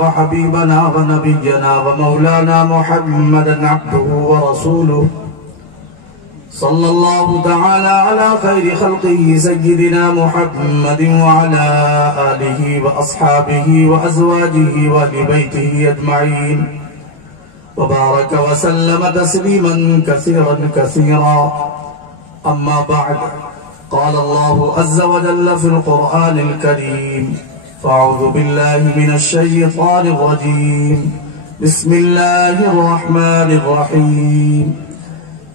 وحبيبنا ونبينا ومولانا محمدا عبده ورسوله صلى الله تعالى على خير خلقه سيدنا محمد وعلى آله وأصحابه وأزواجه وأهل بيته أجمعين وبارك وسلم تسليما كثيرا كثيرا. أما بعد، قال الله عز وجل في القرآن الكريم: فأعوذ بالله من الشيطان الرجيم. بسم الله الرحمن الرحيم.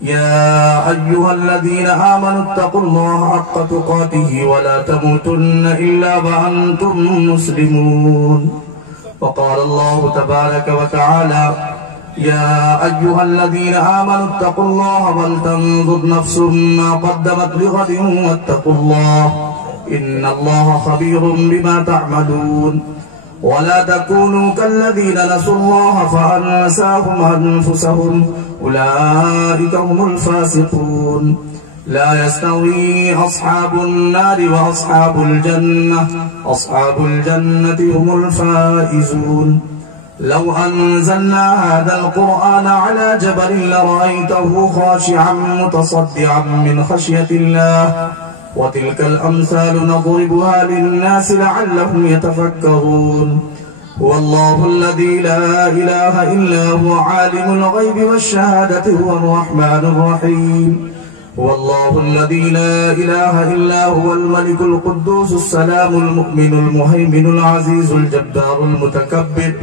يا أيها الذين آمنوا اتقوا الله حق تقاته ولا تموتن إلا وأنتم مسلمون. وقال الله تبارك وتعالى: يا أيها الذين آمنوا اتقوا الله ولتنظر نفس ما قدمت لغد واتقوا الله إن الله خبير بما تعملون. ولا تكونوا كالذين نسوا الله فأنساهم أنفسهم أولئك هم الفاسقون. لا يستوي أصحاب النار وأصحاب الجنة، أصحاب الجنة هم الفائزون. لو أنزلنا هذا القرآن على جبل لرأيته خاشعا متصدعا من خشية الله. وتلك الأمثال نضربها للناس لعلهم يتفكرون. هو الله الذي لا إله إلا هو عالم الغيب والشهادة هو الرحمن الرحيم. هو الله الذي لا إله إلا هو الملك القدوس السلام المؤمن المهيمن العزيز الجبار المتكبر.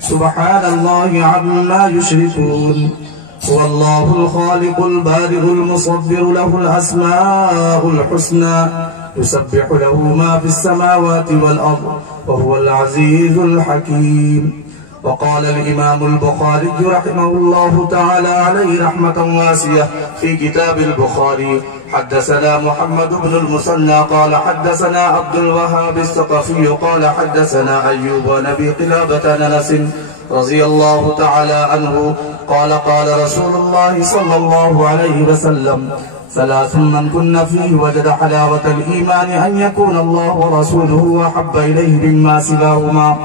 سبحان الله عما يشركون. هو الله الخالق البارئ المصبر له الأسماء الحسنى يسبح له ما في السماوات والأرض وهو العزيز الحكيم. وقال الإمام البخاري رحمه الله تعالى عليه رحمة واسعة في كتاب البخاري: حدثنا محمد بن المثنى قال حدثنا عبد الوهاب الثقفي قال حدثنا أيوب بن أبي قلابة عن أنس رضي الله تعالى عنه قال قال رسول الله صلى الله عليه وسلم: ثلاث من كن فيه وجد حلاوة الإيمان: أن يكون الله ورسوله أحب إليه مما سواهما،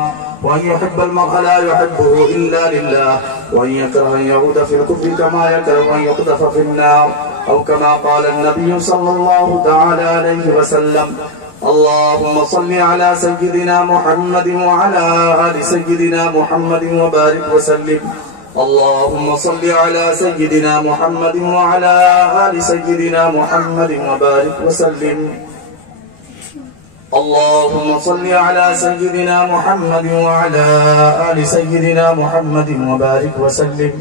وأن يحب المرء لا يحبه إلا لله، وأن يكره أن يعود في الكفر كما يكره أن يقذف في النار، أو كما قال النبي صلى الله تعالى عليه وسلم. اللهم صل على سيدنا محمد وعلى آل سيدنا محمد وبارك وسلم. اللهم صل على سيدنا محمد وعلى آل سيدنا محمد وبارك وسلم. اللهم صل على سيدنا محمد وعلى آل سيدنا محمد وبارك وسلم.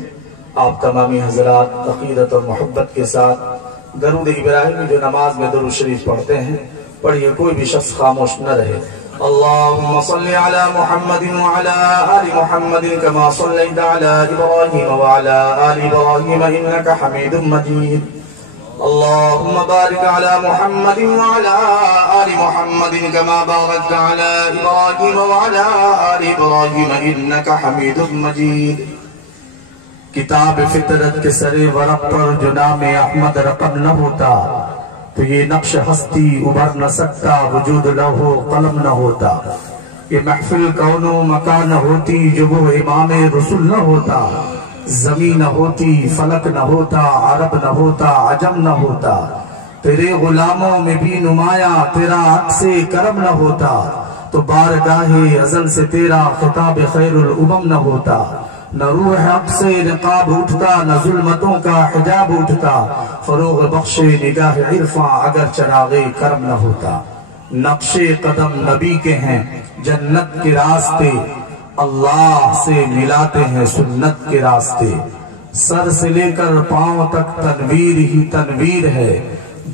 آپ تمامی حضرات عقیدت اور محبت کے ساتھ درود ابراہیمی جو نماز میں درود شریف پڑھتے ہیں پڑھیے، کوئی بھی شخص خاموش نہ رہے. اللهم صل على محمد وعلى آل محمد كما صليت على إبراهيم وعلى آل إبراهيم إنك حميد مجيد. اللهم بارك على محمد وعلى آل محمد كما باركت على إبراهيم وعلى آل إبراهيم إنك حميد مجيد. کتاب فطرت کے سر ورق پر جو نام احمد رقم نہ ہوتا تو یہ نقش ہستی ابھر نہ سکتا، وجود لوح و قلم نہ ہوتا. یہ محفل کون و مکان نہ ہوتی جو وہ امام رسول نہ ہوتا. زمین نہ ہوتی، فلک نہ ہوتا، عرب نہ ہوتا، عجم نہ ہوتا. تیرے غلاموں میں بھی نمایاں تیرا عکس کرم نہ ہوتا تو بارگاہ ازل سے تیرا خطاب خیر الامم نہ ہوتا. نہ روح حق سے نقاب اٹھتا، نہ ظلمتوں کا حجاب اٹھتا. فروغ بخش نگاہ عرفاں اگر چراغ کرم نہ ہوتا. نقش قدم نبی کے ہیں جنت کے راستے، اللہ سے ملاتے ہیں سنت کے راستے. سر سے لے کر پاؤں تک تنویر ہی تنویر ہے،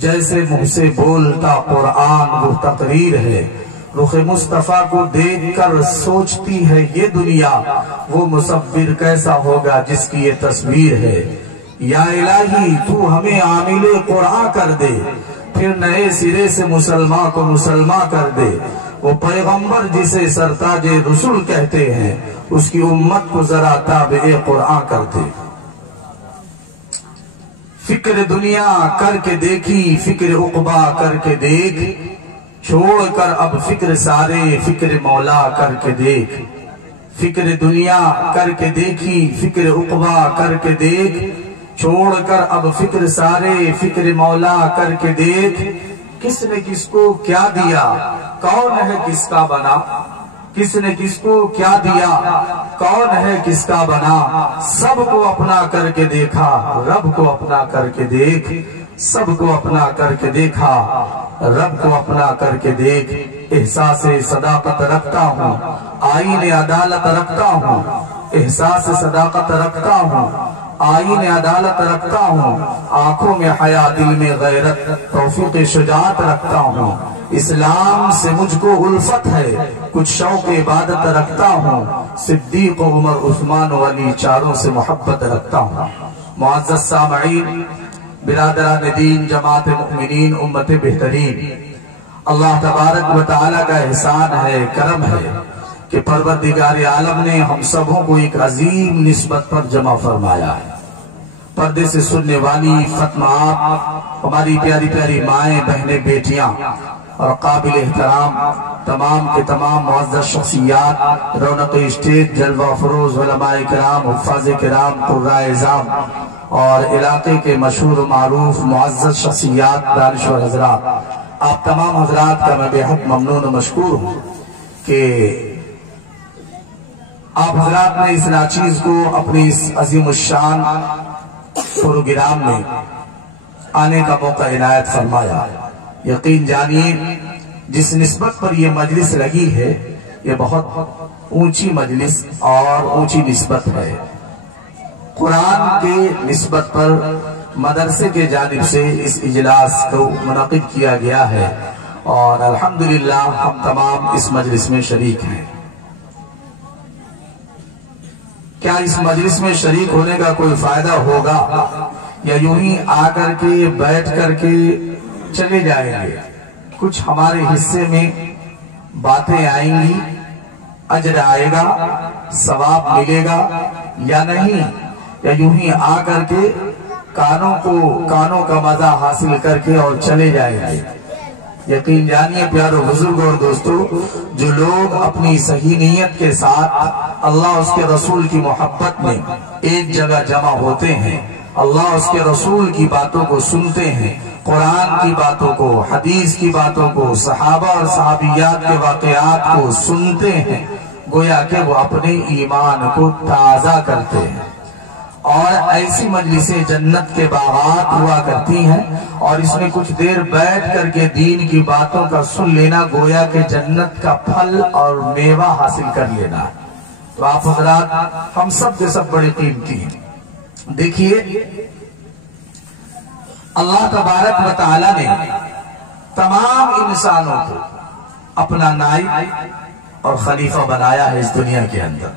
جیسے منہ سے بولتا قرآن وہ تقریر ہے. رخ مصطفیٰ کو دیکھ کر سوچتی ہے یہ دنیا، وہ مصور کیسا ہوگا جس کی یہ تصویر ہے. یا الہی تو ہمیں عامل قرآن کر دے، پھر نئے سرے سے مسلمان کو مسلمان کر دے. وہ پیغمبر جسے سرتاج رسول کہتے ہیں، اس کی امت کو ذرا تابع قرآن کر دے. فکر دنیا کر کے دیکھی، فکر عقبہ کر کے دیکھ، چھوڑ کر اب فکر سارے، فکر مولا کر کے دیکھ. فکر دنیا کر کے دیکھی، فکر عقبہ کر کے دیکھ، چھوڑ کر اب فکر سارے، فکر مولا کر کے دیکھ، کس نے کس کو کیا دیا، کون ہے کس کا بنا، کس نے کس کو کیا دیا، کون ہے کس کا بنا، سب کو اپنا کر کے دیکھا، رب کو اپنا کر کے دیکھ، سب کو اپنا کر کے دیکھا، رب کو اپنا کر کے دیکھ، احساس صداقت رکھتا ہوں، آئین عدالت رکھتا ہوں، احساس صداقت رکھتا ہوں، آئین عدالت رکھتا ہوں، آنکھوں میں حیا دل میں غیرت، توفیق شجاعت رکھتا ہوں، اسلام سے مجھ کو الفت ہے، کچھ شوق عبادت رکھتا ہوں، صدیق عمر عثمان ولی چاروں سے محبت رکھتا ہوں۔ معزز سامعین، برادران دین، جماعت مؤمنین، امت بہترین، اللہ تبارک و تعالیٰ کا احسان ہے، کرم ہے کہ پروردگار عالم نے ہم سبوں کو ایک عظیم نسبت پر جمع فرمایا ہے۔ پردے سے سننے والی فاطمات، ہماری پیاری پیاری مائیں، بہنیں، بیٹیاں اور قابل احترام تمام کے تمام معزز شخصیات، رونق اسٹیج، جلوہ فروز، علماء کرام، حفاظ کرام، قراء اعظام اور علاقے کے مشہور و معروف معزز شخصیات، دانشور حضرات، آپ تمام حضرات کا میں بے حد ممنون و مشکور ہوں کہ آپ حضرات نے اس ناچیز کو اپنی اس عظیم الشان پروگرام میں آنے کا موقع عنایت فرمایا۔ یقین جانیے جس نسبت پر یہ مجلس لگی ہے یہ بہت اونچی مجلس اور اونچی نسبت ہے۔ قرآن کے نسبت پر مدرسے کے جانب سے اس اجلاس کو منعقد کیا گیا ہے اور الحمدللہ ہم تمام اس مجلس میں شریک ہیں۔ کیا اس مجلس میں شریک ہونے کا کوئی فائدہ ہوگا یا یوں ہی آ کر کے بیٹھ کر کے چلے جائیں گے؟ کچھ ہمارے حصے میں باتیں آئیں گی، اجر آئے گا، ثواب ملے گا یا نہیں، یا یوں ہی آ کر کے کانوں کا مزہ حاصل کر کے اور چلے جائیں گے؟ یقین جانیے پیارو بزرگ اور دوستو، جو لوگ اپنی صحیح نیت کے ساتھ اللہ اس کے رسول کی محبت میں ایک جگہ جمع ہوتے ہیں، اللہ اس کے رسول کی باتوں کو سنتے ہیں، قرآن کی باتوں کو، حدیث کی باتوں کو، صحابہ اور صحابیات کے واقعات کو سنتے ہیں، گویا کہ وہ اپنے ایمان کو تازہ کرتے ہیں۔ اور ایسی مجلسیں جنت کے باغات ہوا کرتی ہیں اور اس میں کچھ دیر بیٹھ کر کے دین کی باتوں کا سن لینا گویا کہ جنت کا پھل اور میوہ حاصل کر لینا۔ تو آپ حضرات ہم سب کے سب بڑے قیمتی ہیں۔ دیکھیے اللہ تبارک و تعالی نے تمام انسانوں کو اپنا نائب اور خلیفہ بنایا ہے اس دنیا کے اندر۔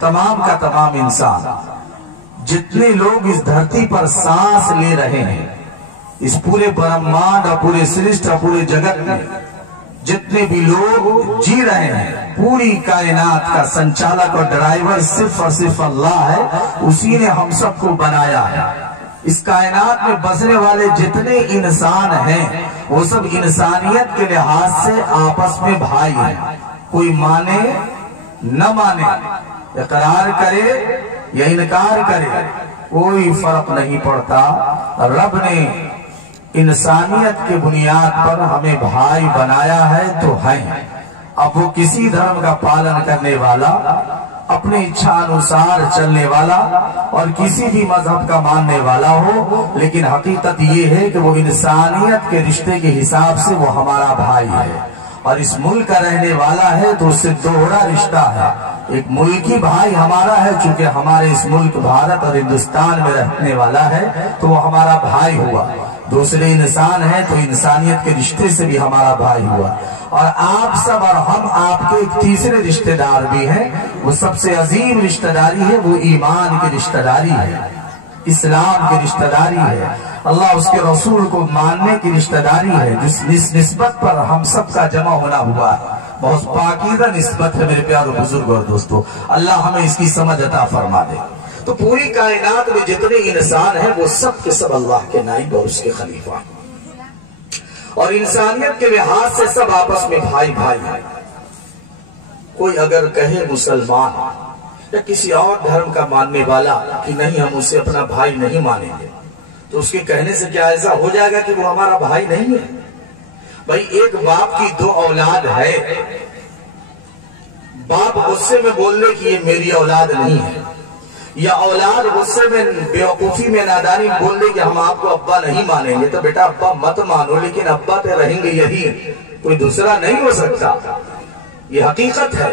تمام کا تمام انسان، جتنے لوگ اس دھرتی پر سانس لے رہے ہیں، اس پورے برہمانڈ اور پورے سرشٹ اور پورے جگت میں جتنے بھی لوگ جی رہے ہیں، پوری کائنات کا سنچالک اور ڈرائیور صرف اور صرف اللہ ہے، اسی نے ہم سب کو بنایا ہے۔ اس کائنات میں بسنے والے جتنے انسان ہیں وہ سب انسانیت کے لحاظ سے آپس میں بھائی ہیں، کوئی مانے نہ مانے، اقرار کرے یا انکار کرے، کوئی فرق نہیں پڑتا۔ رب نے انسانیت کے بنیاد پر ہمیں بھائی بنایا ہے تو ہیں۔ اب وہ کسی دھرم کا پالن کرنے والا، اپنی اچھا انوسار چلنے والا اور کسی بھی مذہب کا ماننے والا ہو، لیکن حقیقت یہ ہے کہ وہ انسانیت کے رشتے کے حساب سے وہ ہمارا بھائی ہے اور اس ملک کا رہنے والا ہے تو اس سے دوہرا رشتہ ہے۔ ایک ملکی بھائی ہمارا ہے، چونکہ ہمارے اس ملک بھارت اور ہندوستان میں رہنے والا ہے تو وہ ہمارا بھائی ہوا۔ دوسرے انسان ہیں تو انسانیت کے رشتے سے بھی ہمارا بھائی ہوا۔ اور آپ سب اور ہم آپ کے ایک تیسرے رشتہ دار بھی ہیں، وہ سب سے عظیم رشتہ داری ہے، وہ ایمان کی رشتہ داری ہے، اسلام کی رشتہ داری ہے، اللہ اس کے رسول کو ماننے کی رشتہ داری ہے، جس نسبت پر ہم سب کا جمع ہونا ہوا ہے۔ بہت پاکیزہ نسبت ہے میرے پیارو بزرگ اور دوستو، اللہ ہمیں اس کی سمجھ عطا فرما دے۔ تو پوری کائنات میں جتنے انسان ہیں وہ سب کے سب اللہ کے نائب اور اس کے خلیفہ ہیں، اور انسانیت کے لحاظ سے سب آپس میں بھائی بھائی ہیں۔ کوئی اگر کہے مسلمان یا کسی اور دھرم کا ماننے والا کہ نہیں ہم اسے اپنا بھائی نہیں مانیں گے، تو اس کے کہنے سے کیا ایسا ہو جائے گا کہ وہ ہمارا بھائی نہیں ہے؟ بھائی ایک باپ کی 2 اولاد ہے، باپ غصے میں بول لے کہ یہ میری اولاد نہیں ہے، یا اولاد غصے میں بیوقوفی میں نادانی بول لے کہ ہم آپ کو ابا نہیں مانیں گے، تو بیٹا ابا مت مانو، لیکن ابا پہ رہیں گے یہی، کوئی دوسرا نہیں ہو سکتا۔ یہ حقیقت ہے۔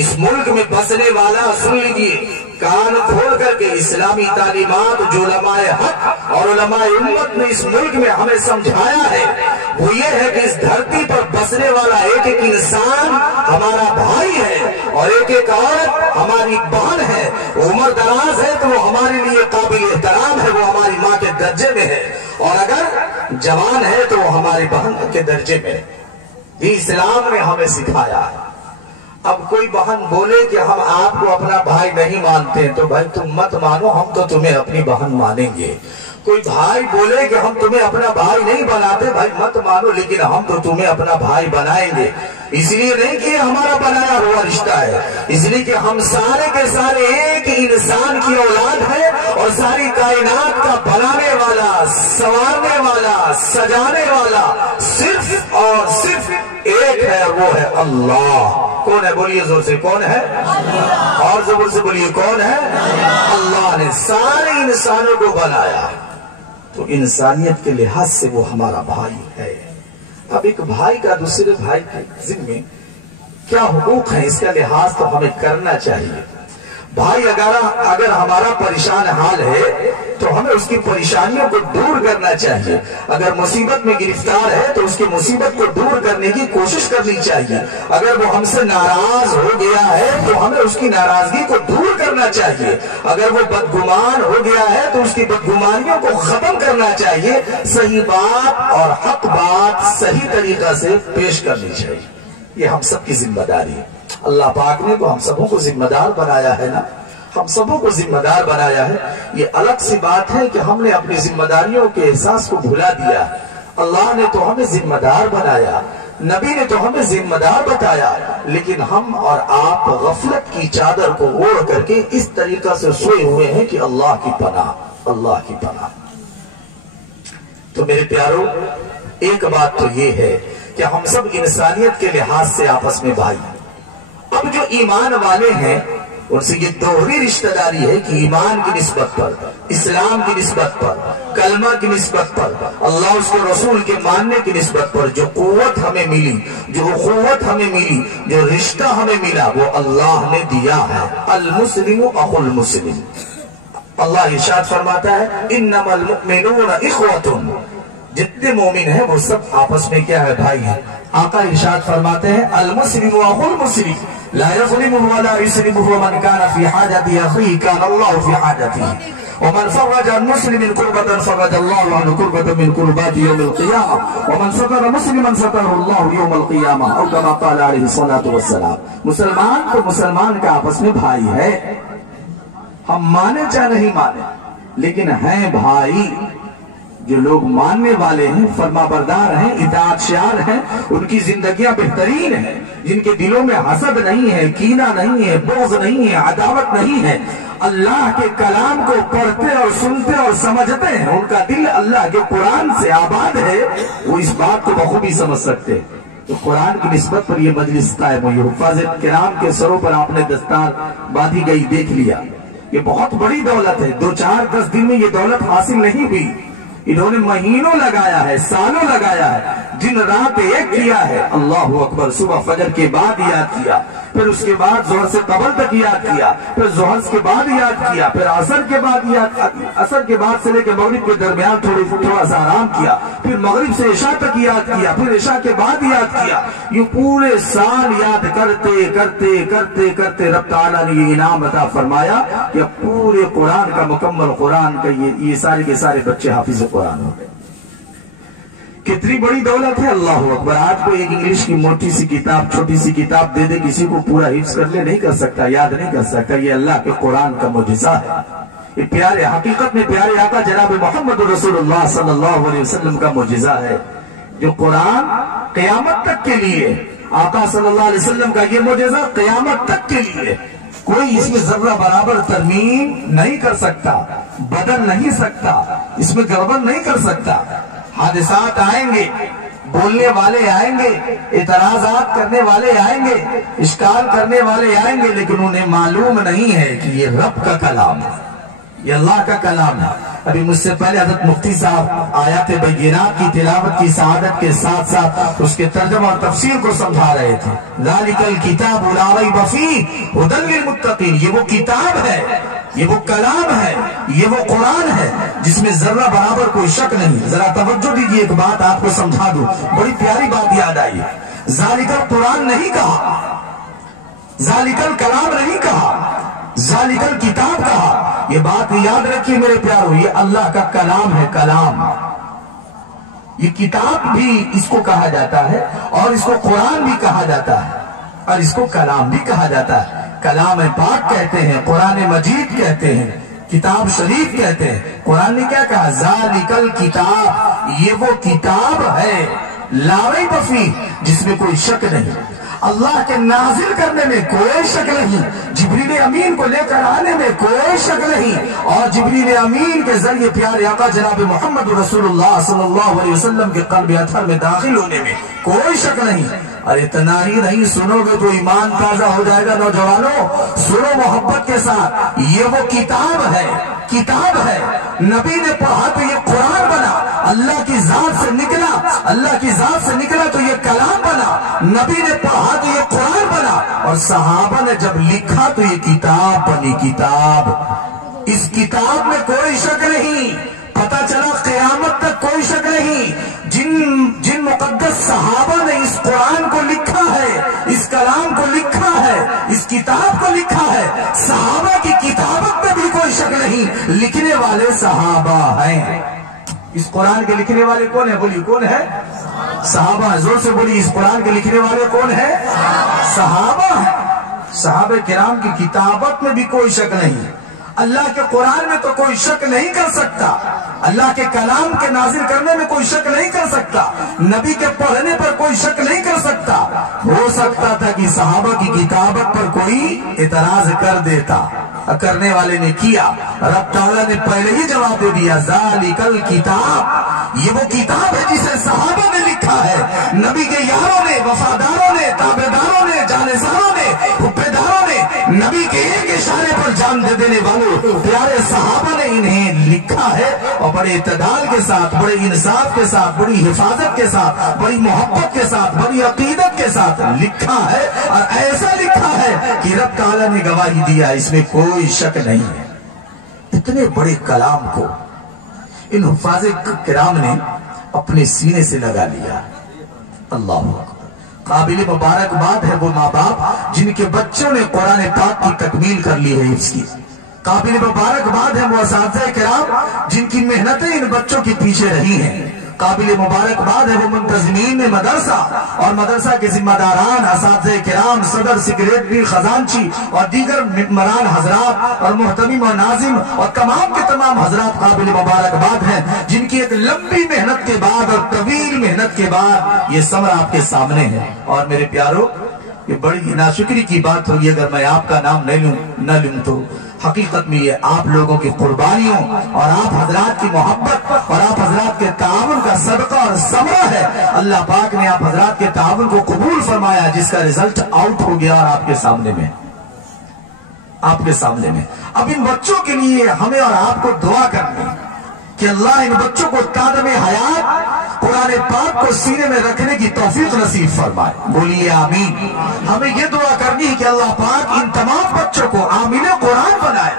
اس ملک میں بسنے والا سن لیجیے، کان کھول کر کے اسلامی تعلیمات جو علماء حق اور علماء امت نے اس ملک میں ہمیں سمجھایا ہے وہ یہ ہے کہ اس دھرتی پر بسنے والا ایک ایک انسان ہمارا بھائی ہے اور ایک ایک عورت ہماری بہن ہے۔ عمر دراز ہے تو وہ ہمارے لیے قابل احترام ہے، وہ ہماری ماں کے درجے میں ہے، اور اگر جوان ہے تو وہ ہماری بہن کے درجے میں ہے۔ یہ اسلام نے ہمیں سکھایا ہے۔ اب کوئی بہن بولے کہ ہم آپ کو اپنا بھائی نہیں مانتے تو بھائی تم مت مانو، ہم تو تمہیں اپنی بہن مانیں گے۔ کوئی بھائی بولے کہ ہم تمہیں اپنا بھائی نہیں بناتے، بھائی مت مانو، لیکن ہم تو تمہیں اپنا بھائی بنائیں گے۔ اس لیے نہیں کہ ہمارا بنایا ہوا رشتہ ہے، اس لیے کہ ہم سارے کے سارے ایک انسان کی اولاد ہیں، اور ساری کائنات کا بنانے والا، سنوارنے والا، سجانے والا صرف اور صرف ایک ہے، وہ ہے اللہ۔ کون ہے؟ بولیے زور سے، کون ہے؟ اور زور سے بولیے، کون ہے؟ اللہ نے سارے انسانوں کو بنایا، تو انسانیت کے لحاظ سے وہ ہمارا بھائی ہے۔ اب ایک بھائی کا دوسرے بھائی کے ذمے کیا حقوق ہیں، اس کا لحاظ تو ہمیں کرنا چاہیے۔ بھائی اگر ہمارا پریشان حال ہے تو ہمیں اس کی پریشانیوں کو دور کرنا چاہیے۔ اگر مصیبت میں گرفتار ہے تو اس کی مصیبت کو دور کرنے کی کوشش کرنی چاہیے۔ اگر وہ ہم سے ناراض ہو گیا ہے تو ہمیں اس کی ناراضگی کو دور کرنا چاہیے۔ اگر وہ بدگمان ہو گیا ہے تو اس کی بدگمانیوں کو ختم کرنا چاہیے۔ صحیح بات اور حق بات صحیح طریقہ سے پیش کرنی چاہیے۔ یہ ہم سب کی ذمہ داری ہے۔ اللہ پاک نے تو ہم سبوں کو ذمہ دار بنایا ہے نا، ہم سبوں کو ذمہ دار بنایا ہے۔ یہ الگ سی بات ہے کہ ہم نے اپنی ذمہ داریوں کے احساس کو بھلا دیا۔ اللہ نے تو ہمیں ذمہ دار بنایا، نبی نے تو ہمیں ذمہ دار بتایا، لیکن ہم اور آپ غفلت کی چادر کو اوڑھ کر کے اس طریقہ سے سوئے ہوئے ہیں کہ اللہ کی پناہ، اللہ کی پناہ۔ تو میرے پیارو، ایک بات تو یہ ہے کہ ہم سب انسانیت کے لحاظ سے آپس میں بھائی ہیں۔ اب جو ایمان والے ہیں ان سے یہ دوہری رشتہ داری ہے کہ ایمان کی نسبت پر، اسلام کی نسبت پر، کلمہ کی نسبت پر، اللہ اس کے رسول کے ماننے کی نسبت پر جو قوت ہمیں ملی، جو اخوت ہمیں ملی، جو رشتہ ہمیں ملا، وہ اللہ نے دیا ہے۔ المسلم اخو المسلم۔ اللہ ارشاد فرماتا ہے انما المؤمنون اخوۃ، جتنے مومن ہیں وہ سب آپس میں کیا ہے؟ بھائی ہیں۔ آقا ارشاد فرماتے ہیں المسلم اخو المسلم لا يظلمه ولا يسلمه ومن كان في حاجة أخيه كان الله في حاجته ومن فرج عن مسلم كربة فرج الله عنه كربة من كربات يوم القيامة ومن ستر مسلما ستره الله يوم القيامة أو كما قال عليه الصلاة والسلام۔ مسلمان تو مسلمان کا آپس میں بھائی ہے، ہم مانے چاہے نہیں مانے، لیکن ہیں بھائی۔ جو لوگ ماننے والے ہیں، فرما بردار ہیں، اطاعت شیار ہیں، ان کی زندگیاں بہترین ہیں۔ جن کے دلوں میں حسد نہیں ہے، کینہ نہیں ہے، بغض نہیں ہے، عداوت نہیں ہے، اللہ کے کلام کو پڑھتے اور سنتے اور سمجھتے ہیں، ان کا دل اللہ کے قرآن سے آباد ہے، وہ اس بات کو بخوبی سمجھ سکتے ہیں۔ تو قرآن کی نسبت پر یہ مجلس قائم ہوئی، حفاظ کرام کے سروں پر آپ نے دستار باندھی گئی دیکھ لیا۔ یہ بہت بڑی دولت ہے، 2-4-10 دن میں یہ دولت حاصل نہیں ہوئی، انہوں نے مہینوں لگایا ہے، سالوں لگایا ہے، دن رات ایک کیا ہے۔ اللہ اکبر، صبح فجر کے بعد یاد کیا، پھر اس کے بعد ظہر سے قبل تک یاد کیا، پھر ظہر کے بعد یاد کیا، پھر عصر کے بعد یاد کیا، عصر کے بعد سے لے کے مغرب کے درمیان تھوڑا سا آرام کیا، پھر مغرب سے عشاء تک یاد کیا، پھر عشاء کے بعد یاد کیا۔ یہ پورے سال یاد کرتے کرتے کرتے کرتے رب تعالیٰ نے یہ انعام عطا فرمایا کہ پورے قرآن کا، مکمل قرآن کا یہ سارے کے سارے بچے حافظ قرآن ہو گئے۔ کتنی بڑی دولت ہے، اللہ اکبر۔ آج کو ایک انگلش کی موٹی سی کتاب، چھوٹی سی کتاب دے دے کسی کو، پورا حفظ کر لے، نہیں کر سکتا، یاد نہیں کر سکتا۔ یہ اللہ کے قرآن کا معجزہ ہے۔ یہ پیارے، حقیقت میں پیارے آقا جناب محمد رسول اللہ صلی اللہ علیہ وسلم کا معجزہ ہے، جو قرآن قیامت تک کے لیے آقا صلی اللہ علیہ وسلم کا یہ معجزہ قیامت تک کے لیے کوئی اس میں ذرہ برابر ترمیم نہیں کر سکتا، بدل نہیں سکتا، اس میں گڑبڑ نہیں کر سکتا۔ حادثات آئیں گے، بولنے والے آئیں گے، اعتراضات کرنے والے آئیں گے، اشکال کرنے والے آئیں گے، لیکن انہیں معلوم نہیں ہے کہ یہ رب کا کلام ہے، یہ اللہ کا کلام ہے۔ ابھی مجھ سے پہلے حضرت مفتی صاحب آیات بینات کی تلاوت کی سعادت کے ساتھ ساتھ اس کے ترجمہ اور تفسیر کو سمجھا رہے تھے۔ ذالک الکتاب لا ریب فیہ ھدی للمتقین، یہ وہ کتاب ہے، یہ وہ کلام ہے، یہ وہ قرآن ہے جس میں ذرہ برابر کوئی شک نہیں۔ ذرا توجہ دیجیے، ایک بات آپ کو سمجھا دوں، بڑی پیاری بات یاد آئی۔ ذالک القرآن نہیں کہا، ذالک الکلام نہیں کہا، ذالک الکتاب کہا۔ یہ بات یاد رکھیے میرے پیارو، یہ اللہ کا کلام ہے، کلام۔ یہ کتاب بھی اس کو کہا جاتا ہے، اور اس کو قرآن بھی کہا جاتا ہے، اور اس کو کلام بھی کہا جاتا ہے۔ کلام پاک کہتے ہیں، قرآن مجید کہتے ہیں، کتاب شریف کہتے ہیں۔ قرآن نے کیا کہا؟ ذالک الکتاب، یہ وہ کتاب ہے لا ریب فیہ، جس میں کوئی شک نہیں۔ اللہ کے نازل کرنے میں کوئی شک نہیں، جبریل امین کو لے کر آنے میں کوئی شک نہیں، اور جبریل امین کے ذریعے پیارے آقا جناب محمد رسول اللہ صلی اللہ علیہ وسلم کے قلب اطہر میں داخل ہونے میں کوئی شک نہیں۔ اور اتنا ہی نہیں، سنو گے تو ایمان تازہ ہو جائے گا۔ نوجوانوں سنو محبت کے ساتھ، یہ وہ کتاب ہے، کتاب ہے، نبی نے پڑھا تو یہ قرآن بنا، اللہ کی ذات سے نکلا، اللہ کی ذات سے نکلا تو یہ کلام بنا، نبی نے پڑھا تو یہ قرآن بنا، اور صحابہ نے جب لکھا تو یہ کتاب بنی، کتاب۔ اس کتاب میں کوئی شک نہیں، پتہ چلا قیامت تک کوئی شک نہیں۔ جن مقدس صحابہ نے اس قرآن کو لکھا ہے، اس کلام کو لکھا ہے، اس کتاب کو لکھا ہے، صحابہ کی کتابت میں بھی کوئی شک نہیں، لکھنے والے صحابہ ہیں۔ اس قرآن کے لکھنے والے کون ہیں؟ بولیے کون ہے؟ صحابہ۔ زور سے بولیے، اس قرآن کے لکھنے والے کون ہیں؟ صحابہ ہیں۔ صحابہ کرام کی کتابت میں بھی کوئی شک نہیں۔ اللہ کے قرآن میں تو کوئی شک نہیں کر سکتا، اللہ کے کلام کے نازل کرنے میں کوئی شک نہیں کر سکتا، نبی کے پڑھنے پر کوئی شک نہیں کر سکتا۔ ہو سکتا تھا کہ صحابہ کی کتابت پر کوئی اعتراض کر دیتا، کرنے والے نے کیا، رب تعالیٰ نے پہلے ہی جواب دے دیا، ذالک الکتاب، یہ وہ کتاب ہے جسے صحابہ نے لکھا ہے، نبی کے یاروں نے، وفاداروں نے، تابعداروں نے، جانساروں نے، حبیداروں نے، نبی کے ایک اشارے پر جان دے دینے والوں پیارے صحابہ نے انہیں لکھا ہے، اور بڑے اعتدال کے ساتھ، بڑے انصاف کے ساتھ، بڑی حفاظت کے ساتھ، بڑی محبت کے ساتھ، بڑی عقیدت کے ساتھ لکھا ہے، اور ایسا لکھا ہے کہ رب تعالیٰ نے گواہی دیا، اس میں کوئی شک نہیں ہے۔ اتنے بڑے کلام کو ان حفاظ کرام نے اپنے سینے سے لگا لیا۔ اللہ اکبر۔ قابل مبارکباد ہے وہ ماں باپ جن کے بچوں نے قرآن پاک کی تکمیل کر لی ہے حفظ کی۔ قابل مبارکباد ہے وہ اساتذہ کرام جن کی محنتیں ان بچوں کے پیچھے رہی ہیں۔ قابل مبارکباد ہے وہ منتظمین مدرسہ اور مدرسہ کے ذمہ داران، اساتذہ کرام، صدر، سیکریٹری، خزانچی اور دیگر ممبران حضرات اور محتمم اور ناظم اور تمام کے تمام حضرات قابل مبارکباد ہیں جن کی ایک لمبی محنت کے بعد اور طویل محنت کے بعد یہ ثمر آپ کے سامنے ہے۔ اور میرے پیارو، یہ بڑی ناشکری کی بات ہوگی اگر میں آپ کا نام نہ لوں تو حقیقت میں یہ آپ لوگوں کی قربانیوں اور آپ حضرات کی محبت اور آپ حضرات کے تعاون کا صدقہ اور ثمرہ ہے۔ اللہ پاک نے آپ حضرات کے تعاون کو قبول فرمایا جس کا رزلٹ آؤٹ ہو گیا اور آپ کے سامنے میں، آپ کے سامنے میں۔ اب ان بچوں کے لیے ہمیں اور آپ کو دعا کرنی کہ اللہ ان بچوں کو تادم حیات قرآن پاک کو سینے میں رکھنے کی توفیق نصیب فرمائے، بولیے آمین۔ ہمیں یہ دعا کرنی ہے کہ اللہ پاک ان تمام بچوں کو عامل قرآن بنائے،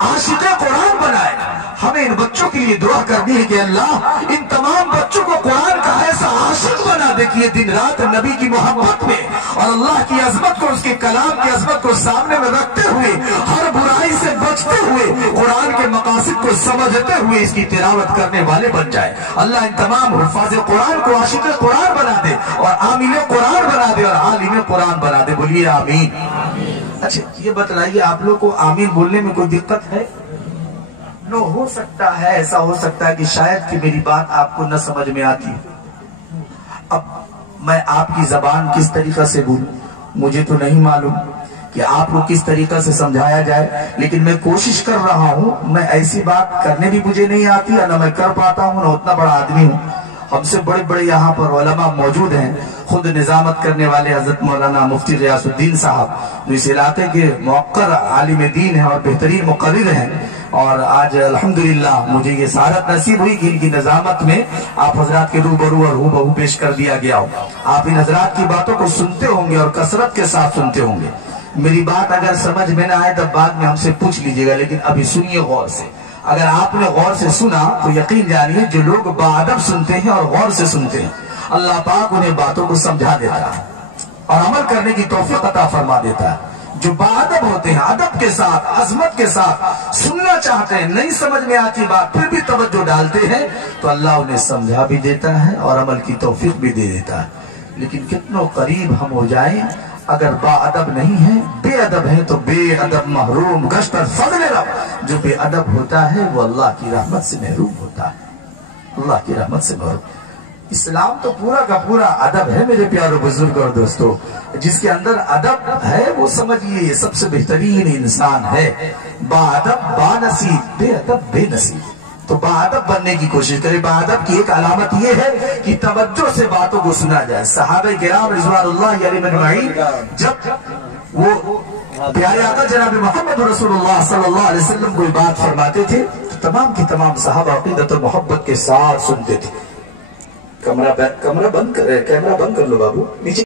عاشق قرآن بنائے۔ ہمیں ان بچوں کے لیے دعا کرنی ہے کہ اللہ ان تمام بچوں کو قرآن کا ایسا عاشق بنا دے کہ یہ دن رات نبی کی محبت میں اور اللہ کی عظمت کو، اس کے کلام کی عظمت کو سامنے میں رکھتے ہوئے، ہر برائی سے بچتے ہوئے، قرآن کے مقاصد کو سمجھتے ہوئے اس کی تلاوت کرنے والے بن جائے۔ اللہ ان تمام حفاظ قرآن کو عاشق قرآن بنا دے اور عامل قرآن بنا دے اور عالم قرآن بنا دے، بولیے آمین۔ اچھا یہ بتلائیے، آپ لوگ کو آمین بولنے میں کوئی دقت ہے؟ نو، ہو سکتا ہے، ایسا ہو سکتا ہے کہ شاید کہ میری بات آپ کو نہ سمجھ میں آتی۔ اب میں آپ کی زبان کس طریقہ سے بولوں، مجھے تو نہیں معلوم کہ آپ کو کس طریقہ سے سمجھایا جائے، لیکن میں کوشش کر رہا ہوں. میں ایسی بات کرنے بھی مجھے نہیں آتی، نہ میں کر پاتا ہوں، نہ اتنا بڑا آدمی ہوں. ہم سے بڑے بڑے یہاں پر علماء موجود ہیں، خود نظامت کرنے والے حضرت مولانا مفتی ریاض الدین صاحب جو اس علاقے کے موقر عالم دین ہیں اور بہترین مقرر ہیں، اور آج الحمدللہ مجھے یہ سعادت نصیب ہوئی کہ ان کی نظامت میں آپ حضرات کے روبرو اور ہو بہو پیش کر دیا گیا ہو. آپ ان حضرات کی باتوں کو سنتے ہوں گے اور کثرت کے ساتھ سنتے ہوں گے. میری بات اگر سمجھ میں نہ آئے تب بعد میں ہم سے پوچھ لیجئے گا، لیکن ابھی سنیے غور سے. اگر آپ نے غور سے سنا تو یقین جانیے جو لوگ باادب سنتے ہیں اور غور سے سنتے ہیں، اللہ پاک انہیں باتوں کو سمجھا دیتا ہے اور عمل کرنے کی توفیق عطا فرما دیتا ہے. جو باادب ہوتے ہیں، ادب کے ساتھ، عظمت کے ساتھ سننا چاہتے ہیں، نہیں سمجھ میں آتی بات پھر بھی توجہ ڈالتے ہیں، تو اللہ انہیں سمجھا بھی دیتا ہے اور عمل کی توفیق بھی دے دیتا ہے. لیکن کتنوں قریب ہم ہو جائیں، اگر با ادب نہیں ہے، بے ادب ہے، تو بے ادب محروم گشتر فضل رب. جو بے ادب ہوتا ہے وہ اللہ کی رحمت سے محروم ہوتا ہے، اللہ کی رحمت سے محروم. اسلام تو پورا کا پورا ادب ہے میرے پیارے بزرگ اور دوستو. جس کے اندر ادب ہے وہ سمجھیے یہ سب سے بہترین انسان ہے. با ادب با نصیب، بے ادب بے نصیب. تو با ادب بننے کی کوشش کرے. با ادب کی ایک علامت یہ ہے کہ توجہ سے باتوں کو سنا جائے. صحابہ کرام رضوان اللہ علیہم اجمعین جب وہ پیارے آقا جناب محمد رسول اللہ صلی اللہ علیہ وسلم کوئی بات فرماتے تھے تو تمام کی تمام صحابہ عقیدت و محبت کے ساتھ سنتے تھے. کیمرہ بند کر لو بابو، نیچے